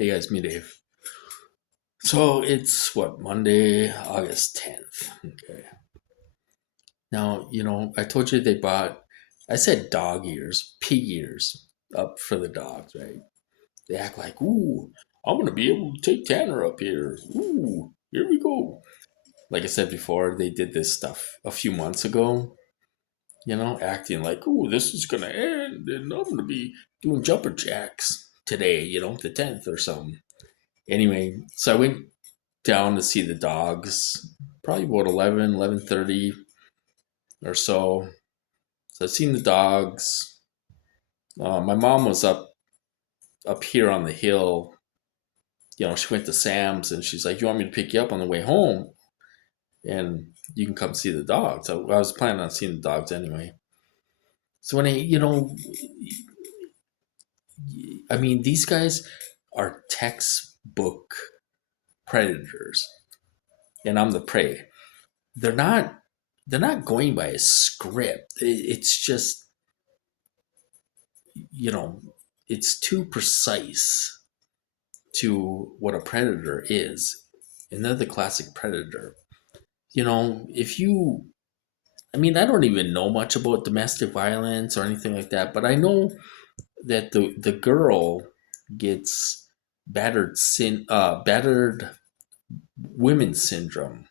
Hey guys, me Dave. So it's what, Monday, August 10th. Okay. Now, I told you they bought, I said dog ears, pig ears up for the dogs, right? They act like, ooh, I'm going to be able to take Tanner up here. Ooh, here we go. Like I said before, they did this stuff a few months ago, acting like, ooh, this is going to end and I'm going to be doing jumper jacks today, the 10th or something. Anyway, so I went down to see the dogs, probably about 11:30 or so. So I've seen the dogs. My mom was up here on the hill. She went to Sam's and she's like, "You want me to pick you up on the way home, and you can come see the dogs." I was planning on seeing the dogs anyway. So when I mean, these guys are textbook predators, and I'm the prey. They're not. They're not going by a script. It's just you know, it's too precise to what a predator is. And they're the classic predator. If you, I mean, I don't even know much about domestic violence or anything like that, but I know that the girl gets battered women syndrome.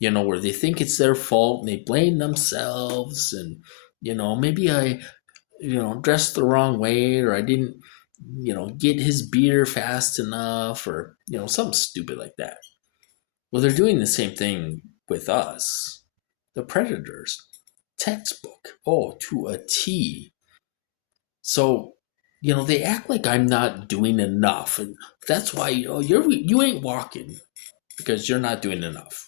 Where they think it's their fault and they blame themselves, and maybe I dressed the wrong way, or I didn't, get his beer fast enough, or, something stupid like that. Well, they're doing the same thing with us, the predators. Textbook. Oh, to a T. So, they act like I'm not doing enough. And that's why, you ain't walking because you're not doing enough.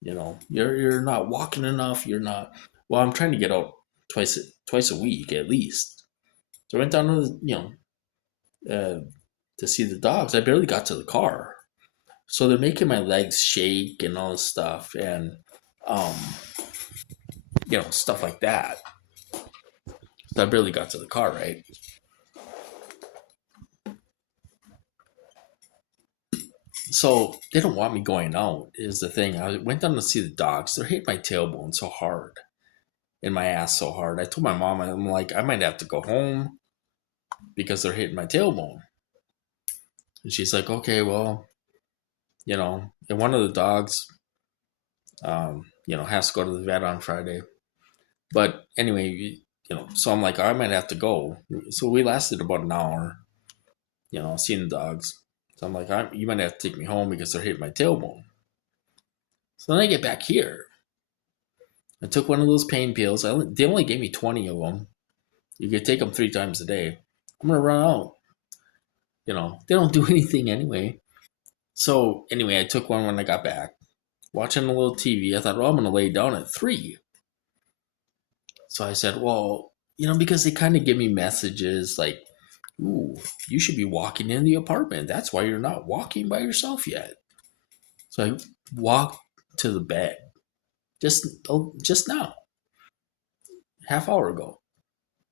You're not walking enough. You're not, well, I'm trying to get out twice a week at least. So I went down to uh, to see the dogs. I barely got to the car, so they're making my legs shake and all this stuff, and um, stuff like that. So I barely got to the car, right? So they don't want me going out. Is the thing. I went down to see the dogs. They're hitting my tailbone so hard, in my ass so hard. I told my mom, I'm like, I might have to go home because they're hitting my tailbone. And she's like, okay, well, and one of the dogs, has to go to the vet on Friday. But anyway, so I'm like, I might have to go. So we lasted about an hour, seeing the dogs. So I'm like, you might have to take me home because they're hitting my tailbone. So then I get back here. I took one of those pain pills. They only gave me 20 of them. You could take them 3 times a day. I'm going to run out. They don't do anything anyway. So anyway, I took one when I got back. Watching a little TV, I thought, well, I'm going to lay down at 3. So I said, well, because they kind of give me messages like, ooh, you should be walking in the apartment. That's why you're not walking by yourself yet. So I walked to the bed just now, half hour ago.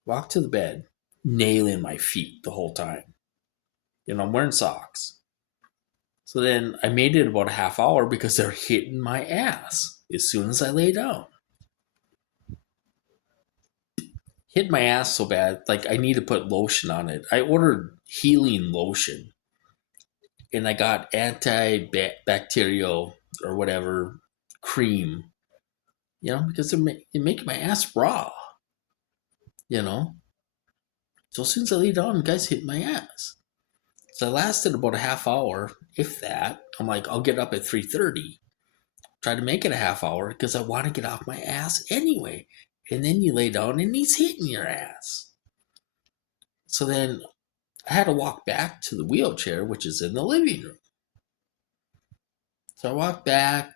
Walked to the bed, nailing my feet the whole time. I'm wearing socks. So then I made it about a half hour because they're hitting my ass as soon as I lay down. Hit my ass so bad, like I need to put lotion on it. I ordered healing lotion, and I got antibacterial or whatever cream, because they make my ass raw, you know. So as soon as I lay down, the guys hit my ass. So I lasted about a half hour, if that. I'm like, I'll get up at 3:30. Try to make it a half hour because I want to get off my ass anyway. And then you lay down and he's hitting your ass. So then I had to walk back to the wheelchair, which is in the living room. So I walked back,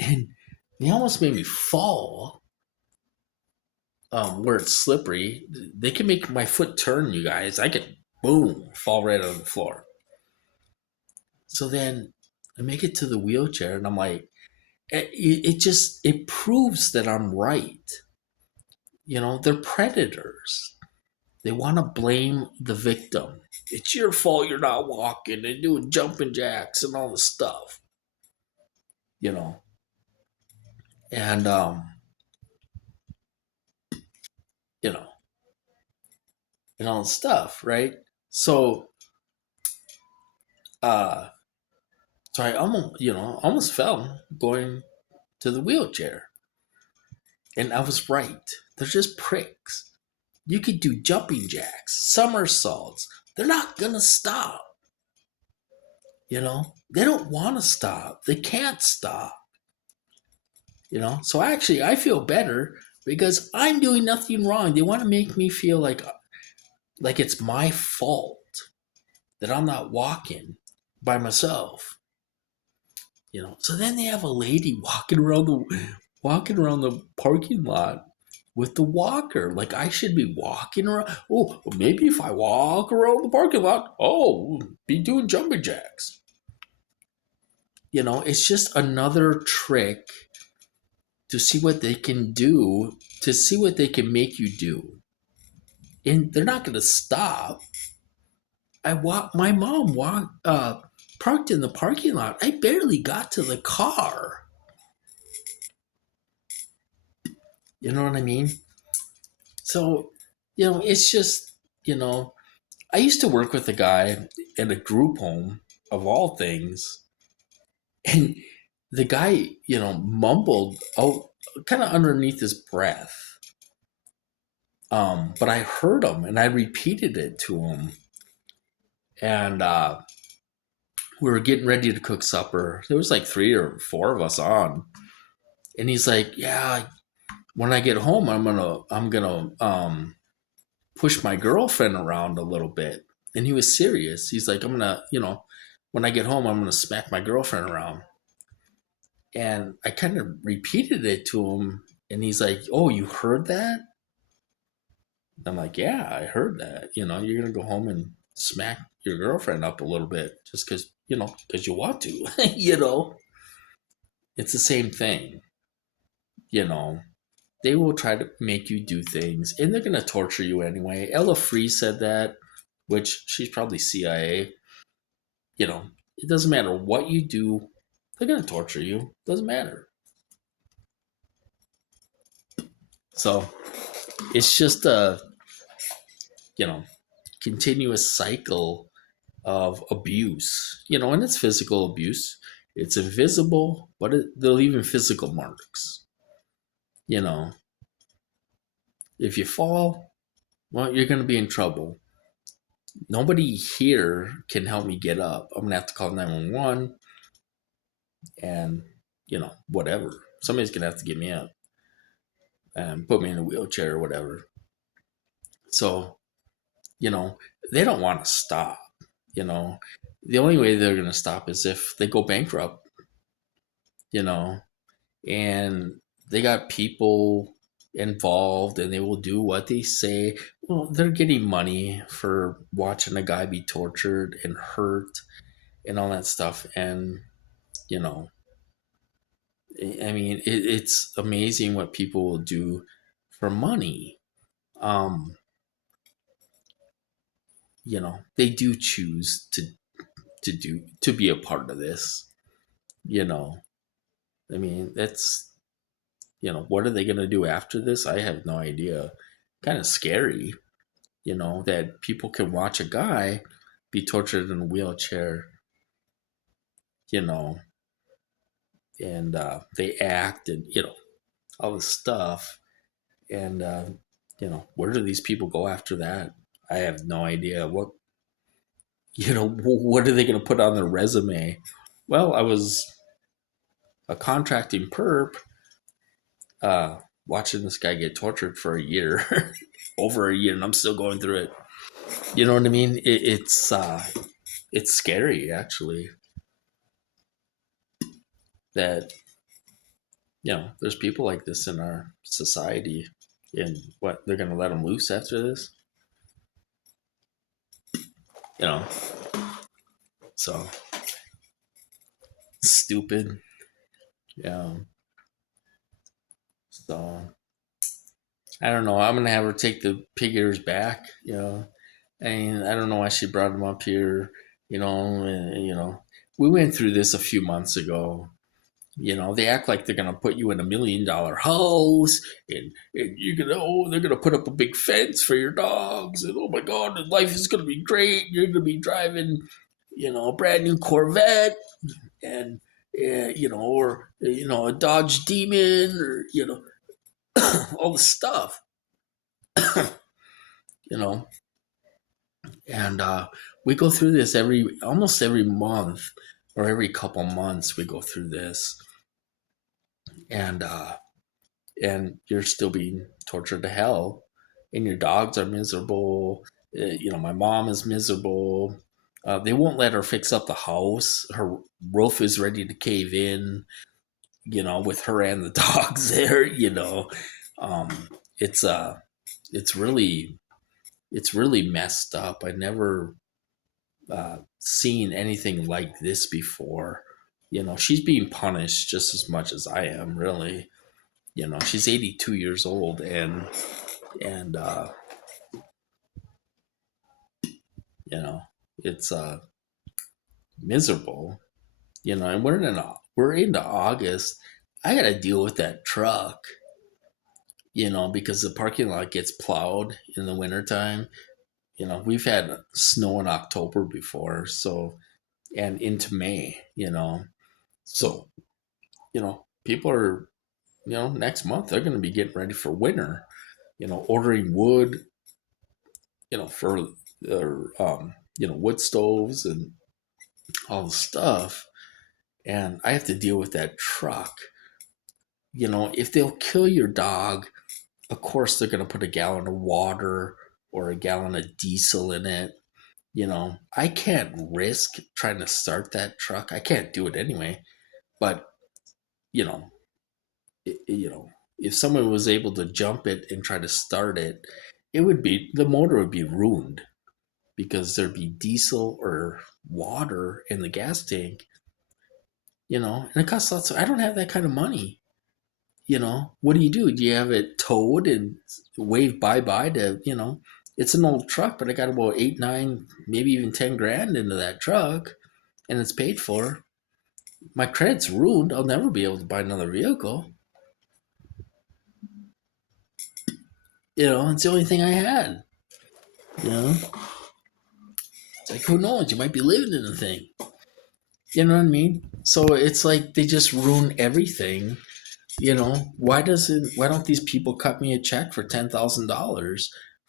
and they almost made me fall where it's slippery. They can make my foot turn, you guys. I could, boom, fall right on the floor. So then I make it to the wheelchair, and I'm like, it proves that I'm right. They're predators. They want to blame the victim. It's your fault you're not walking and doing jumping jacks and all this stuff, you know. And you know, and all this stuff, right? So uh so I almost fell going to the wheelchair. And I was right. They're just pricks. You could do jumping jacks, somersaults. They're not gonna stop. They don't want to stop. They can't stop. So actually, I feel better because I'm doing nothing wrong. They want to make me feel like it's my fault that I'm not walking by myself. So then they have a lady walking around the parking lot with the walker. Like I should be walking around. Oh, well, maybe if I walk around the parking lot, be doing jumping jacks. It's just another trick to see what they can do, to see what they can make you do. And they're not going to stop. My mom parked in the parking lot. I barely got to the car. You know what I mean? So, it's just, I used to work with a guy in a group home of all things. And the guy, mumbled out kind of underneath his breath. But I heard him and I repeated it to him. And we were getting ready to cook supper. There was like 3 or 4 of us on. And he's like, "Yeah, when I get home, I'm gonna push my girlfriend around a little bit." And he was serious. He's like, "I'm gonna, when I get home, I'm gonna smack my girlfriend around." And I kind of repeated it to him, and he's like, "Oh, you heard that?" I'm like, "Yeah, I heard that. You're gonna go home and smack your girlfriend up a little bit just because you want to." It's the same thing. You know, they will try to make you do things, and they're gonna torture you anyway. Ella Free said that, which she's probably CIA. It doesn't matter what you do; they're gonna torture you. Doesn't matter. So it's just a you know continuous cycle of abuse. And it's physical abuse. It's invisible, but they'll leave physical marks. You know, if you fall, well, you're gonna be in trouble. Nobody here can help me get up. I'm gonna have to call 911 and whatever. Somebody's gonna have to get me up and put me in a wheelchair or whatever. So, you know, they don't want to stop. You know, the only way they're gonna stop is if they go bankrupt. You know, and they got people involved and they will do what they say. Well, they're getting money for watching a guy be tortured and hurt and all that stuff. And, you know, I mean, it's amazing what people will do for money. Um, they do choose to be a part of this. You know, I mean, what are they going to do after this? I have no idea. Kind of scary, that people can watch a guy be tortured in a wheelchair, you know, and they act and, all this stuff. And, where do these people go after that? I have no idea. What are they going to put on their resume? Well, I was a contracting perp watching this guy get tortured for a year, over a year, and I'm still going through it. You know what I mean? It's scary actually that there's people like this in our society, and what they're gonna let them loose after this, you know? So stupid, yeah. So I don't know. I'm gonna have her take the pig ears back. And I don't know why she brought them up here. We went through this a few months ago. They act like they're gonna put you in $1 million house, and they're gonna put up a big fence for your dogs, and oh my god, life is gonna be great. You're gonna be driving, a brand new Corvette, and or a Dodge Demon, or all the stuff, you know. And we go through this almost every month, or every couple months. We go through this, and you're still being tortured to hell, and your dogs are miserable. My mom is miserable. They won't let her fix up the house. Her roof is ready to cave in. With her and the dogs there. Um, it's it's really it's really messed up. I never seen anything like this before. She's being punished just as much as I am, really. She's 82 years old, and you know it's miserable. And we're into August. I gotta deal with that truck. Because the parking lot gets plowed in the wintertime. We've had snow in October before, so, and into May. So, people are, next month they're going to be getting ready for winter. Ordering wood, for their, wood stoves and all the stuff. And I have to deal with that truck. If they'll kill your dog, of course they're going to put a gallon of water or a gallon of diesel in it. I can't risk trying to start that truck. I can't do it anyway. But, you know, if someone was able to jump it and try to start it, the motor would be ruined, because there'd be diesel or water in the gas tank. And it costs lots. I don't have that kind of money. What do? Do you have it towed and wave bye bye to, it's an old truck, but I got about 8, 9, maybe even 10 grand into that truck, and it's paid for. My credit's ruined. I'll never be able to buy another vehicle. It's the only thing I had. You know, it's like, who knows? You might be living in the thing. You know what I mean? So it's like they just ruin everything. Why don't these people cut me a check for $10,000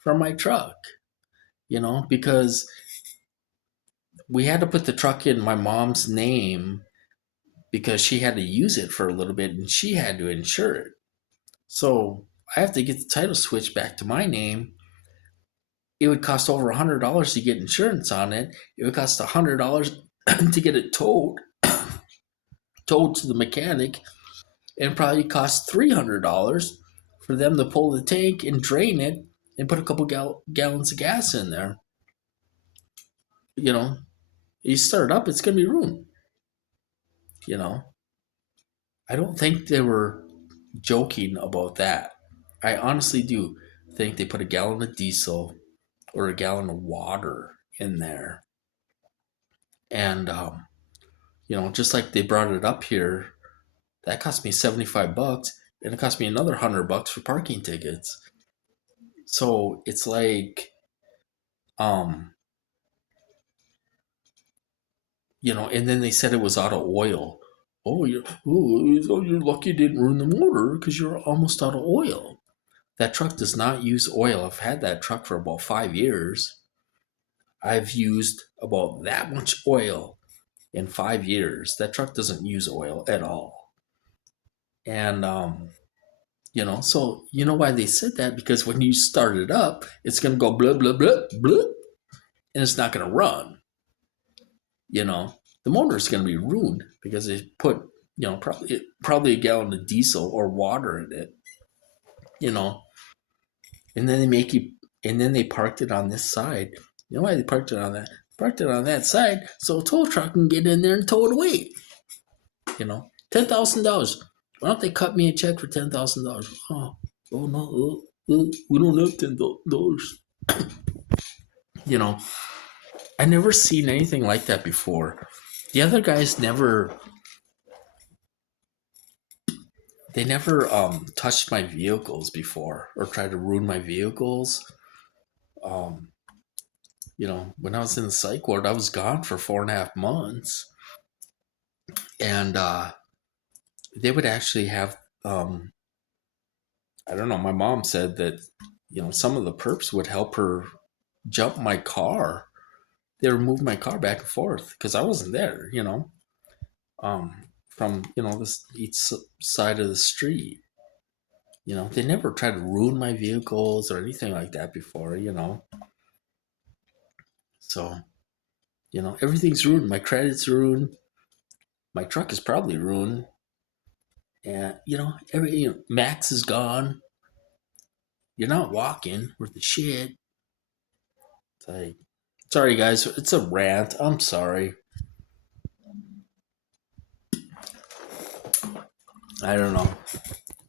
for my truck? Because we had to put the truck in my mom's name, because she had to use it for a little bit and she had to insure it. So I have to get the title switched back to my name. It would cost over $100 to get insurance on it. It would cost $100 to get it towed to the mechanic, and probably cost $300 for them to pull the tank and drain it and put a couple gallons of gas in there. You start it up, it's going to be ruined. I don't think they were joking about that. I honestly do think they put a gallon of diesel or a gallon of water in there. And, just like they brought it up here, that cost me $75, and it cost me another $100 for parking tickets. So it's like, and then they said it was out of oil. You're lucky you didn't ruin the motor because you're almost out of oil. That truck does not use oil. I've had that truck for about 5 years. I've used about that much oil in 5 years. That truck doesn't use oil at all. And, so why they said that? Because when you start it up, it's going to go blah, blah, blah, blah, and it's not going to run. The motor is going to be ruined because they put, probably a gallon of diesel or water in it, and then they parked it on this side. You know why they parked it on that? Parked it on that side so a tow truck can get in there and tow it away. $10,000. Why don't they cut me a check for $10,000? Oh no. We don't have $10. You know, I never seen anything like that before. The other guys never, they never touched my vehicles before or tried to ruin my vehicles. Um, when I was in the psych ward, I was gone for 4.5 months, and they would actually have, I don't know. My mom said that some of the perps would help her jump my car. They would move my car back and forth because I wasn't there. From this each side of the street. They never tried to ruin my vehicles or anything like that before. So everything's ruined. My credit's ruined. My truck is probably ruined. And Max is gone. You're not walking worth the shit. It's like, sorry guys, it's a rant. I'm sorry. I don't know.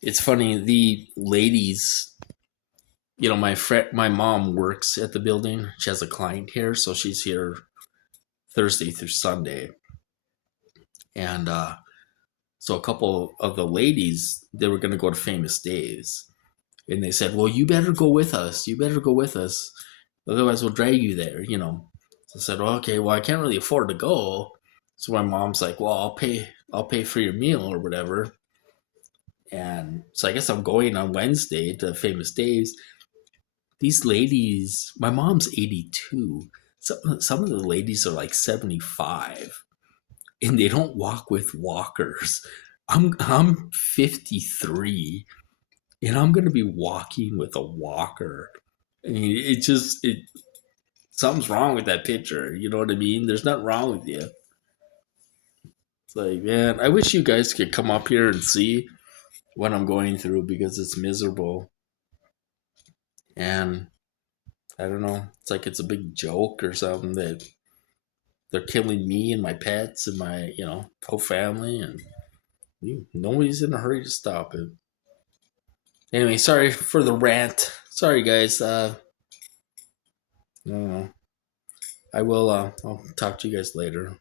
It's funny. The ladies, my mom works at the building. She has a client here, so she's here Thursday through Sunday, and so a couple of the ladies, they were going to go to Famous Dave's, and they said, "Well, you better go with us. You better go with us, otherwise we'll drag you there." So I said, well, "Okay, well, I can't really afford to go." So my mom's like, "Well, I'll pay for your meal or whatever." And so I guess I'm going on Wednesday to Famous Dave's. These ladies, my mom's 82. Some of the ladies are like 75, and they don't walk with walkers. I'm 53, and I'm gonna be walking with a walker. I mean, it something's wrong with that picture. You know what I mean? There's nothing wrong with you. It's like, man, I wish you guys could come up here and see what I'm going through because it's miserable. And I don't know. It's like it's a big joke or something that they're killing me and my pets and my, whole family, and nobody's in a hurry to stop it. Anyway, sorry for the rant. Sorry, guys. I don't know. I will. I'll talk to you guys later.